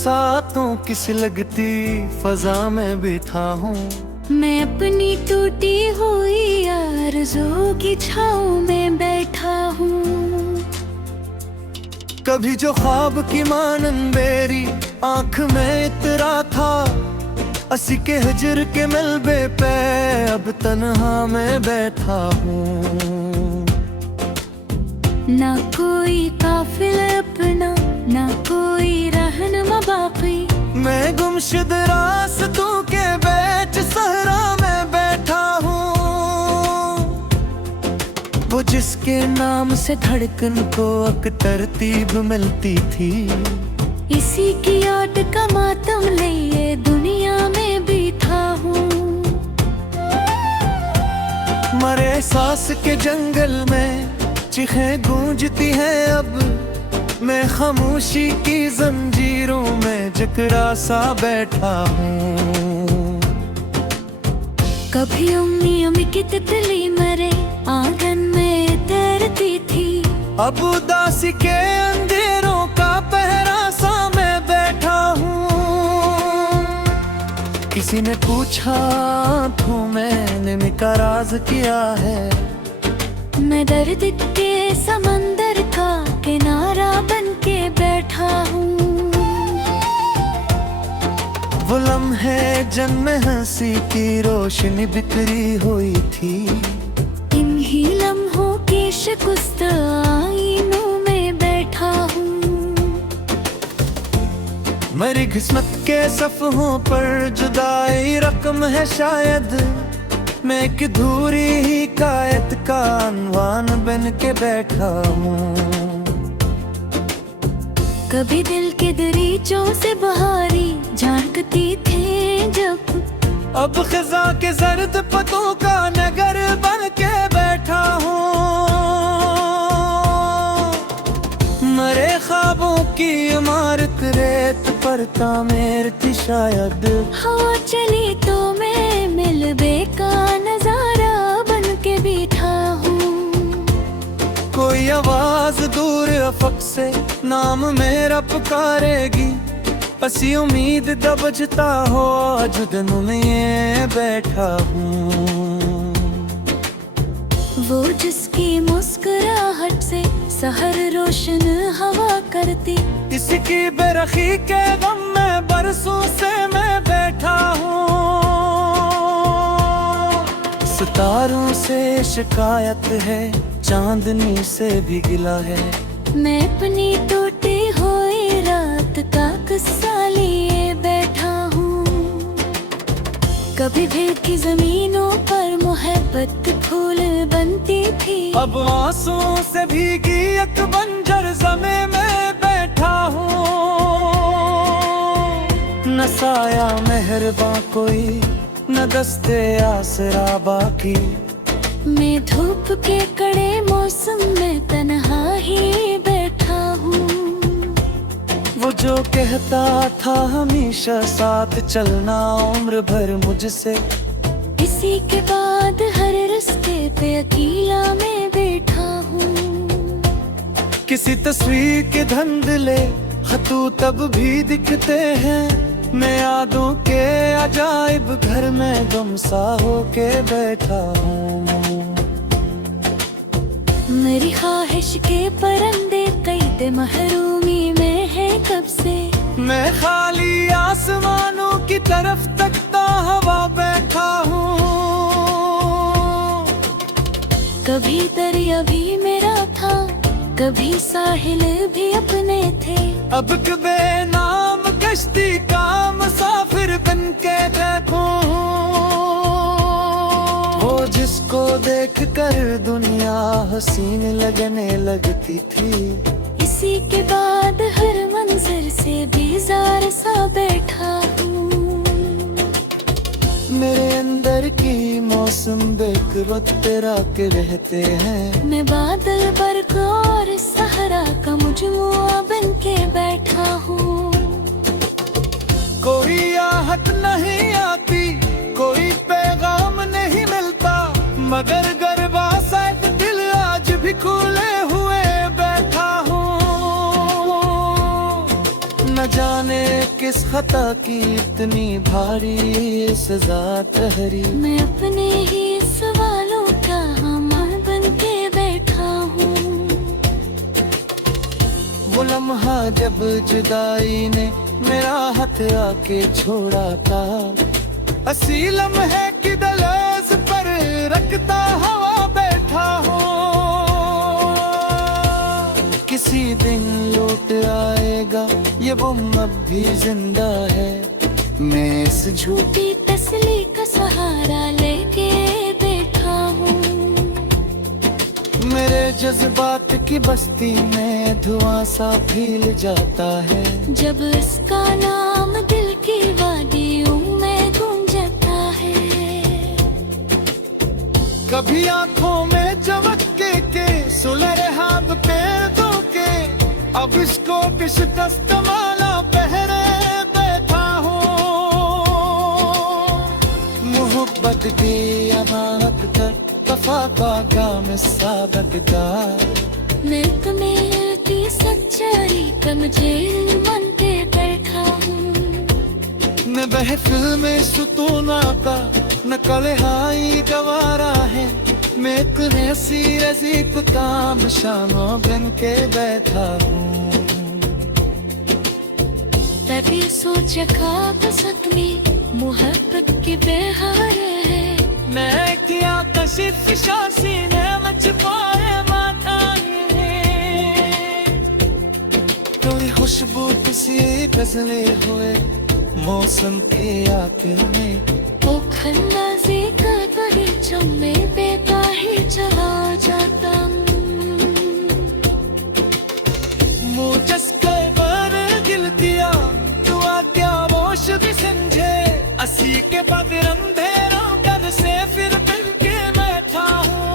बरसातों किस लगती फजा में बिठा हूँ। मैं अपनी टूटी हुई आरज़ू की छाँव में बैठा हूँ। कभी जो ख्वाब की मानन बेरी आँख में इतरा था, असी के हजर के मिलबे पे अब तन्हा में बैठा हूँ। ना कोई काफिल अपना, ना कोई रहनुमा बाकी, मैं गुमशुद रास्तों के बीच सहरा में बैठा हूँ। वो जिसके नाम से धड़कन को अक तरतीब मिलती थी, इसी की याद का मातम लिए दुनिया में बीठा हूँ। मरे एहसास के जंगल में चीखें गूंजती हैं अब, मैं खामोशी की जंजीरों में जकड़ा सा बैठा हूँ। कभी अम्मी अम्मी की तितली मरे आंगन में तैरती थी, अब उदासी के अंधेरों का पहरा सा मैं बैठा हूँ। किसी ने पूछा तो मैंने का राज किया है, मैं दर्द के समंदर का किनारा बन के बैठा हूँ। वो लम्हे जन्म हंसी की रोशनी बिखरी हुई थी, इन्हीं लम्हों की शिकस्त आईनों में बैठा हूँ। मेरी किस्मत के सफ़हों पर जुदाई रकम है शायद, मैं एक अधूरी ही कायद का अनवान बन के बैठा हूँ। कभी दिल के दरीचों से बहारी झांकती थे जब, अब खिजा के जर्द पतों का नगर बन के बैठा हूँ। मरे ख्वाबों की इमारत रेत पर तामीर थी शायद, हवा चली तो मैं मिलबे का नजारा बन के बैठा हूँ। कोई आवाज दूर अफक से नाम मेरा पुकारेगी, पसी उम्मीद दबजता हो आज दिन में बैठा हूँ। वो जिसकी मुस्कुराहट से सहर रोशन हवा करती, इसकी बेरखी के गम में बरसों से मैं बैठा हूँ। सितारों से शिकायत है, चांदनी से भी गिला है, मैं अपनी टूटी हुई रात का किस्सा लिए बैठा हूँ। कभी भीग की जमीनों पर मोहब्बत फूल बनती थी, अब आंसुओं से भीगी एक बंजर ज़मीं में बैठा हूँ। न साया मेहरबां कोई, न दस्ते आसरा बाकी, मैं धूप के कड़े मौसम में तन्हा ही बैठा हूँ। वो जो कहता था हमेशा साथ चलना उम्र भर मुझसे, इसी के बाद हर रास्ते पे अकेला मैं बैठा हूँ। किसी तस्वीर के धंधले खतू तब भी दिखते हैं, मैं यादों के अजाइब घर में गुमसा होके बैठा हूँ। मेरी ख्वाहिश के परंदे कैद महरूमी में है कब से, मैं खाली आसमानों की तरफ तकता हवा बैठा हूँ। कभी दरिया भी मेरा था, कभी साहिल भी अपने थे, अब बेनाम कश्ती का मुसाफिर बन के देखूं। वो जिसको देख कर दुनिया हसीन लगने लगती थी, इसी के बाद हर मंजर से बेजार सा बैठा हूँ। मेरे अंदर की मौसम बेकरत तेरा के रहते हैं, मैं बादल बर्क और सहरा का मुजमुआ बन के बैठा हूँ। कोई आहट नहीं आती, कोई पैगाम नहीं मिलता, मगर गरबा शायद दिल आज भी खुले हुए बैठा हूँ। न जाने किस खता की इतनी भारी ये सजा ठहरी। मैं अपने ही सवालों का हामिल बन के बैठा हूँ। वो लम्हा जब जुदाई ने मेरा हाथ आके छोड़ा था, असी लम्हे की दलाज पर रखता हवा बैठा हूँ। किसी दिन लौट आएगा ये वो अब भी जिंदा है, मैं इस झूठी तस्ली का सहारा लेके बैठा हूँ। मेरे जज्बात की बस्ती में धुआं सा फैल जाता है, जब इसका नाम दिल की वादियों में गूंजता है। कभी आंखों में झपके के सुलह पे दो के, अब इसको शिकस्त माला पहरे बैठा हूँ। मोहब्बत की अमानत कर वफा का गाम साबत का, मैं तुम्हें की सच्चाई कमजोर मन के बैठा हूँ। न महफिल में सुतूना का न कलहाई गवारा है, मैं तुम्हें रजीक काम शामों बन के बैठा हूँ। तभी सोचा ख्वाब में मोहब्बत की बेहार है, मैं किया कशिश शासी ने मच पाए माता थोड़ी खुशबू किसी गजले हुए मौसम के आखिर में। वो खन्नासी का बगीचों में बेबाही चला जाता। मुझस कर बर गिल दिया दुआ क्या बोश भी समझे, असी के बाद अंधेरों कर से फिर मिल के बैठा हूँ।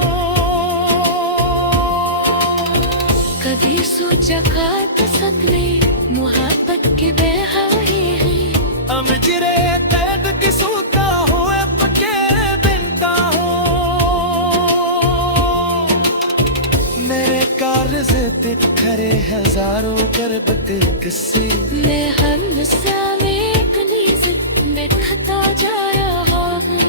कभी सोचा खात सकने मोहब्बत की बेहाई है, हम जिरे कैद की सूता हुए पके बिनता हूँ। मेरे कार्य खरे हजारों करबत किसी, मैं हर नशा में एक नीज़ बैठता जा रहा हूँ।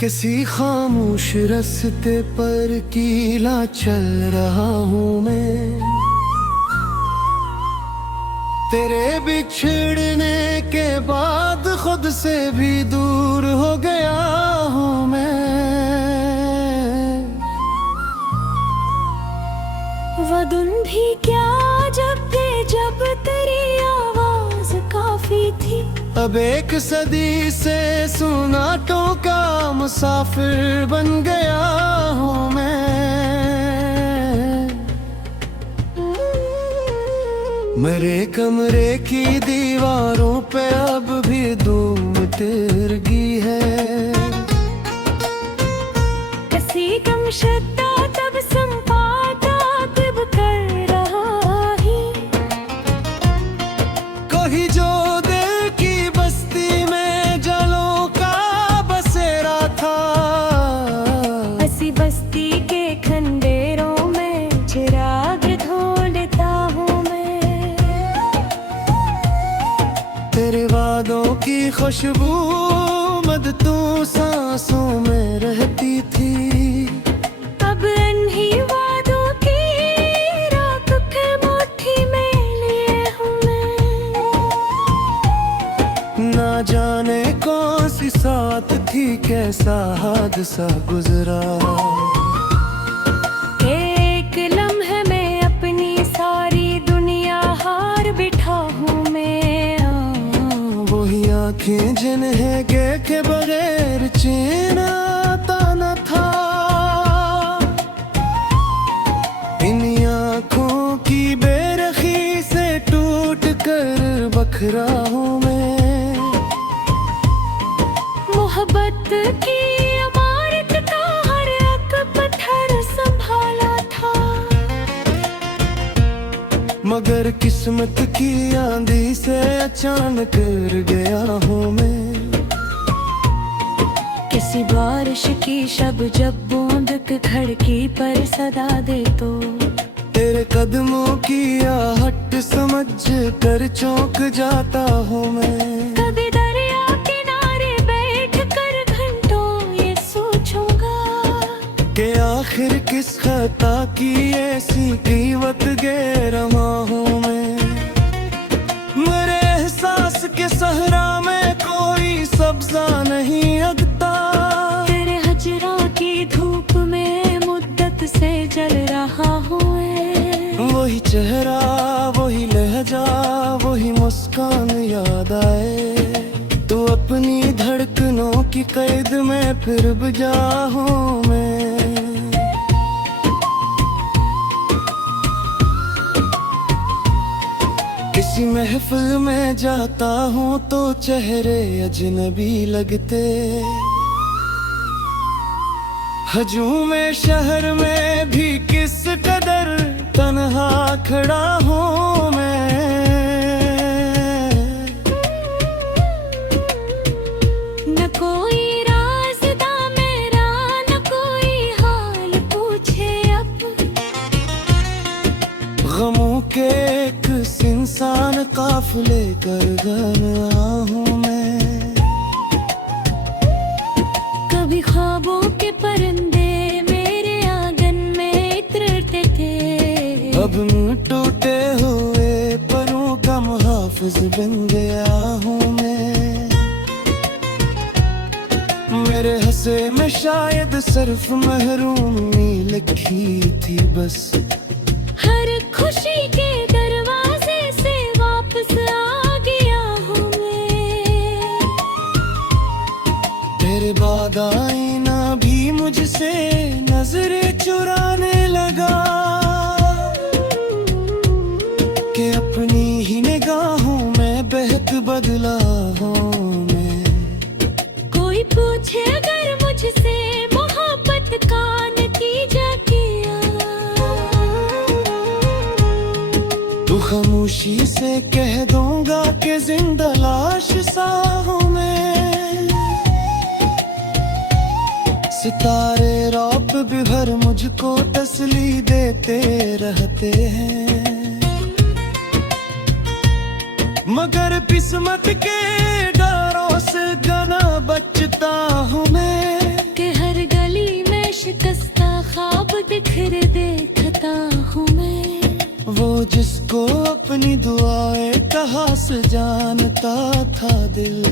किसी खामोश रास्ते पर कीला चल रहा हूँ मैं, तेरे बिछड़ने के बाद खुद से भी दूर हो गया हूँ मैं। वदुन भी क्या जब तेरी आवाज काफी थी, अब एक सदी से सुनाटों का मुसाफिर बन गया हूँ मैं। मेरे कमरे की दीवारों पे अब भी धूम तिरगी है, किसी कम शद्दा तब संपादा तब कर रहा ही, कोई जो दिल की बस्ती में जलों का बसेरा था, ऐसी बस्ती के खंडेरों में चिराग ढूंढता हूँ मैं। तेरे वादों की खुशबू मद तू सांसों में रहती थी, अब इन्हीं वादों की रात के मुट्ठी में लिए हूँ मैं। ना जाने कौन सी साथ थी कैसा हादसा गुजरा, एक लम्हे में अपनी सारी दुनिया हार बिठा हूँ मैं। वही आँखें जिन्हें के बगैर चैन आता न था, इन आँखों की बेरखी से टूट कर बखरा हूँ मैं। मोहब्बत की इमारत का हर एक पत्थर संभाला था, किस्मत की आंधी से अचानक गिर गया हूँ मैं। किसी बारिश की शब जब बूंद खड़की पर सदा दे तो तेरे कदमों की आहट समझ कर चौंक जाता हूँ मैं। कभी दरिया किनारे बैठ कर घंटों ये सोचूंगा कि आखिर किस खता की ऐसी कीमत गे रहा हूँ मैं। मेरे एहसास के सहरा में कोई सब्जा नहीं अगता, तेरे हजरा की धूप में मुद्दत से जल रहा हूँ मैं। वही चेहरा, वही लहजा, वही मुस्कान याद आए, तो अपनी धड़कनों की कैद में फिर बजा हूँ मैं। किसी महफिल में जाता हूँ तो चेहरे अजनबी लगते, हजूमे शहर में भी किस कदर तन्हा खड़ा हूँ मैं। न कोई राज़दा मेरा, न कोई हाल पूछे अब, गमों के एक इंसान काफिले कर घर हूँ मैं। कभी ख्वाबों के परिंदे मेरे आंगन में इतरते थे, अब टूटे हुए परों का मुहाफिज बन गया हूँ मैं। मेरे हंसे में शायद सिर्फ महरूमी लिखी थी बस, हर खुशी के दरवाजे से वापस आ गया हूँ मैं। तेरे बाद आईना भी मुझसे नजरें चुराने लगा, कि अपनी ही निगाहों में बहक बदला हूँ मैं। कोई पूछे अगर मुझसे मोहब्बत का नतीजा किया, तो खामोशी से कह दूंगा कि जिंदा लाश सा हूँ मैं। सितारे रौब भी भर मुझको तसली देते रहते हैं, मगर किस्मत के डरों से गना बचता हूँ मैं। कि हर गली में शिकस्ता ख्वाब बिखरे देखता हूँ मैं। वो जिसको अपनी दुआएं कहा से जानता था दिल,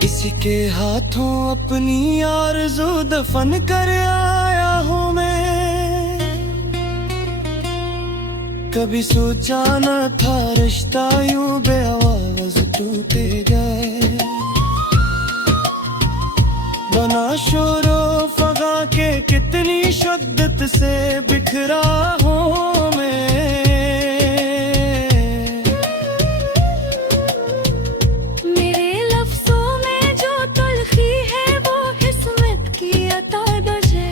किसी के हाथों अपनी आरज़ू दफन कर आया हूँ मैं। कभी सोचा न था रिश्ता यूं बेआवाज़ टूटेगा, बना शोरो फगा के कितनी शिद्दत से बिखरा हूँ मैं। मेरे लफ्ज़ों में जो तलखी है वो किस्मत की अता बजे,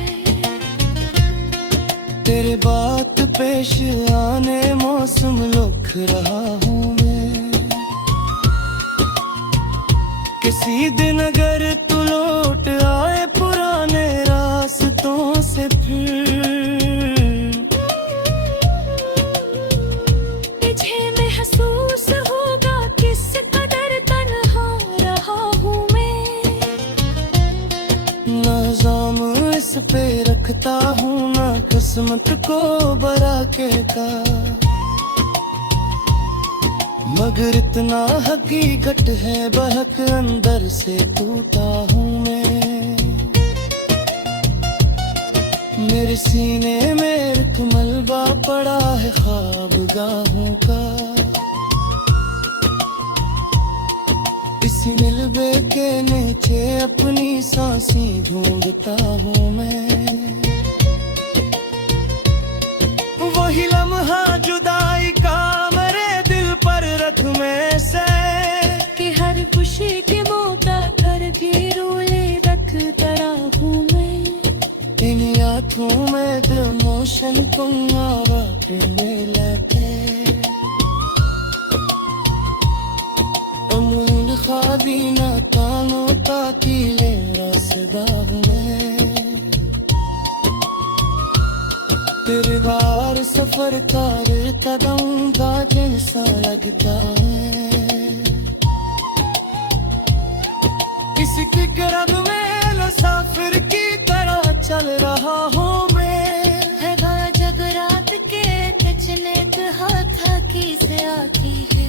तेरे बात पेश आने मौसम लुक रहा हूँ मैं। किसी दिन अगर तू लौट आए पुराने रास्तों से फिर, तुझे महसूस होगा किस कदर तन्हा रहा हूँ मैं। नाज़ाम इस पे रखता हूँ ना किस्मत को बरा कहता, मगर इतना हकीकत है बहक अंदर से टूटा हूँ मैं। मेरे सीने में एक मलबा पड़ा है ख्वाबगाहों का, इसी मिलबे के नीचे अपनी सांसें ढूंढता हूँ मैं। वही लम्हा जुदाई का मेरे दिल पर रख में से, कि हर खुशी के मौका कर गिरोले रख तरा हूँ मैं। इन आँखों में दिल मोशन तुम आवा चले लेके अमूल खादी ना तानो ताकीले रासदार में तेरे बार सफर कार कदम दा जैसा लगता है किसी के करब में मुसाफिर की तरह चल रहा हूँ मैं है बात जगरात के किचने के हाथ की से आती है।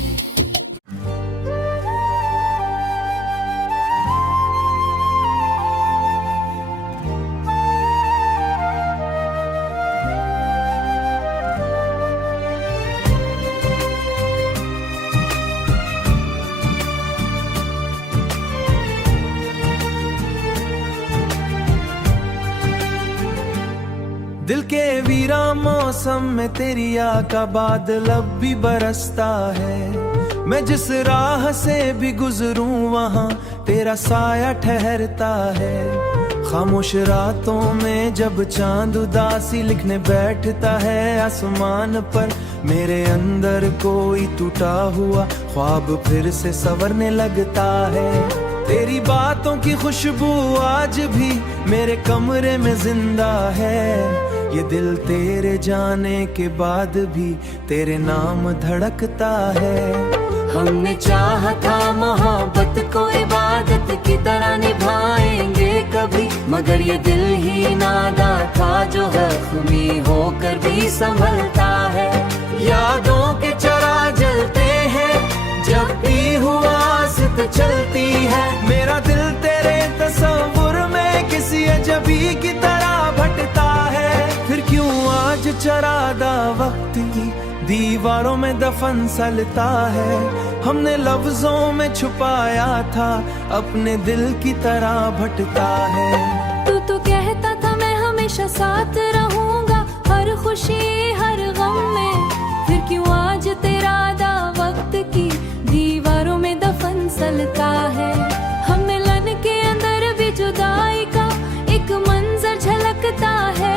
दिल के वीरा मौसम में तेरी याद का बादल अब भी बरसता है मैं जिस राह से भी गुजरूं वहाँ तेरा साया ठहरता है खामोश रातों में जब चांद उदासी लिखने बैठता है आसमान पर मेरे अंदर कोई टूटा हुआ ख्वाब फिर से संवरने लगता है तेरी बातों की खुशबू आज भी मेरे कमरे में जिंदा है ये दिल तेरे जाने के बाद भी तेरे नाम धड़कता है हमने चाहा था मोहब्बत को इबादत की तरह निभाएंगे कभी मगर ये दिल ही नादा था जो जख्मी होकर भी संभलता है यादों के चरा जलते हैं जब भी हुआ सित चलती है मेरा दिल तेरे तस्वुर में किसी अजबी की तरह भटता है फिर क्यों आज चरादा वक्त की दीवारों में दफन सलता है हमने लफ्जों में छुपाया था अपने दिल की तरह भटता है तू तो कहता था मैं हमेशा साथ रहूंगा हर खुशी हर गम में फिर क्यों आज तेरा दा वक्त की दीवारों में दफन सलता है हम मिलन के अंदर भी जुदाई का एक मंजर झलकता है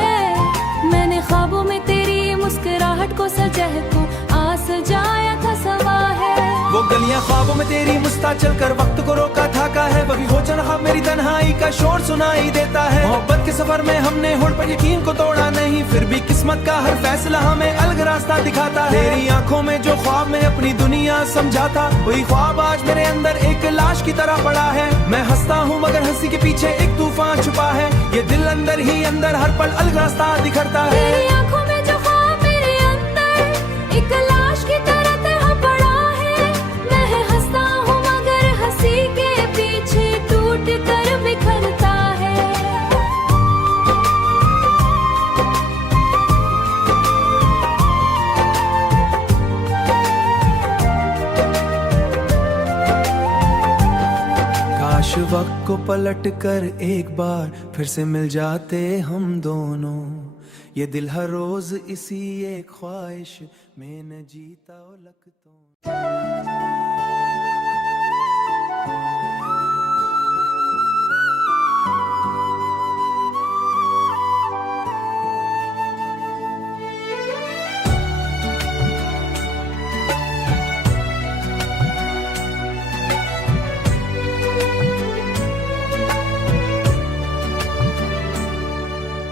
मैंने ख्वाबों में तेरी मुस्कुराहट को सजह को आस जाया था सवा है वो गलियां ख्वाबों में तेरी मुस्ता चल कर वक्त को रोका था का है वही हो चला मेरी तन्हाई का शोर सुनाई देता है मोहब्बत के सफर में हमने होड़ पर यकीन को तोड़ा नहीं फिर भी किस्मत का हर फैसला हमें अलग रास्ता दिखाता है तेरी आंखों में जो ख्वाब में अपनी दुनिया समझा था वही ख्वाब आज मेरे अंदर एक लाश की तरह पड़ा है मैं हंसता हूँ मगर हंसी के पीछे एक तूफान छुपा है ये दिल अंदर ही अंदर हर पल अलग रास्ता दिखता है तेरी आंखों में जो ख्वाब मेरे अंदर एक लाश की तरह तह पड़ा है मैं हंसता हूँ मगर हंसी के पीछे टूट कर बिखरता है काश वक्त को पलट कर एक बार फिर से मिल जाते हम दोनों ये दिल हर रोज इसी एक ख्वाहिश में न जीता लगता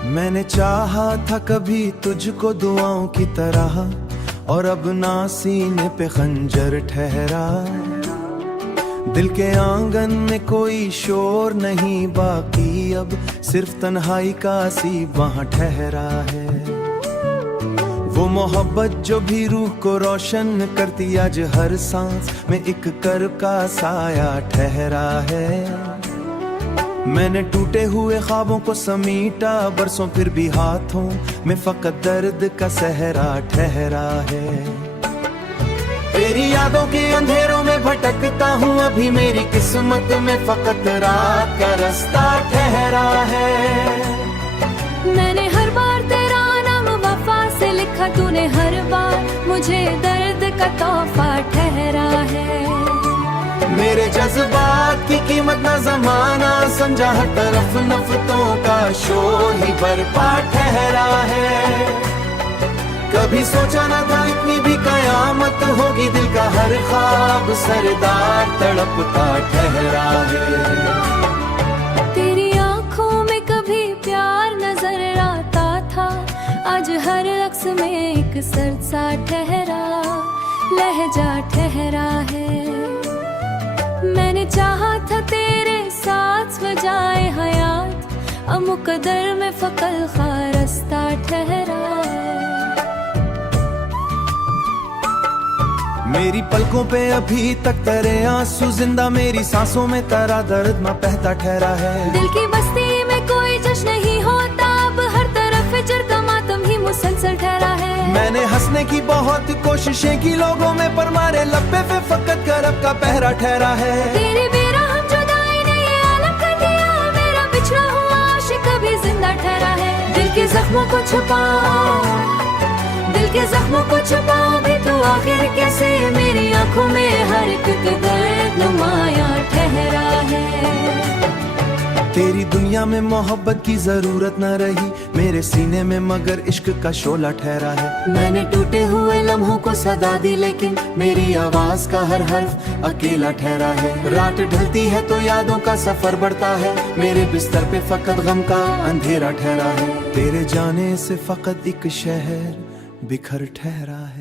मैंने चाहा था कभी तुझको दुआओं की तरह और अब ना सीने पे खंजर ठहरा दिल के आंगन में कोई शोर नहीं बाकी अब सिर्फ तन्हाई का सी वहाँ ठहरा है वो मोहब्बत जो भी रूह को रोशन करती आज हर सांस में एक कर का साया ठहरा है मैंने टूटे हुए ख्वाबों को समीटा बरसों फिर भी हाथों में फकत दर्द का सहरा ठहरा है तेरी यादों के अंधेरों में भटकता हूँ अभी मेरी किस्मत में फकत रात का रास्ता ठहरा है मैंने हर बार तेरा नाम वफा से लिखा तूने हर बार मुझे दर्द का तोहफा ठहरा है मेरे जज्बात की कीमत न जमाना समझा हर तरफ नफरतों का शोर ही बरपा ठहरा है कभी सोचा न था इतनी भी कयामत होगी, दिल का हर ख्वाब सरदार तड़पता ठहरा है। तेरी आंखों में कभी प्यार नजर आता था, आज हर अक्स में एक सर्द सा ठहरा लहजा ठहरा है। मैंने चाहा था तेरे साथ बजाए हयात, अब मुकद्दर में फकल खा रास्ता ठहरा। मेरी पलकों पे अभी तक तेरे आंसू जिंदा, मेरी सांसों में तेरा दर्द मैं बहता ठहरा है। दिल की बस्ती में कोई जश्न नहीं होता, अब हर तरफ फिजर का मातम ही मुसलसल ठहरा है। मैंने हंसने की बहुत कोशिशें की लोगों में, पर मारे लब्बे पे फकत करब का पहरा ठहरा है। तेरी बेरहम जुदाई ने ये आलम कर दिया, मेरा बिछड़ा हुआ आशिक कभी जिंदा ठहरा है। दिल के जख्मों को छुपाओ, दिल के जख्मों को छुपाओ भी तो आखिर कैसे, मेरी आंखों में हर एक दर्द नुमाया ठहरा है। तेरी दुनिया में मोहब्बत की जरूरत न रही, मेरे सीने में मगर इश्क का शोला ठहरा है। मैंने टूटे हुए लम्हों को सदा दी, लेकिन मेरी आवाज का हर हर्फ अकेला ठहरा है। रात ढलती है तो यादों का सफर बढ़ता है, मेरे बिस्तर पे फकत गम का अंधेरा ठहरा है। तेरे जाने से फकत एक शहर बिखर ठहरा है।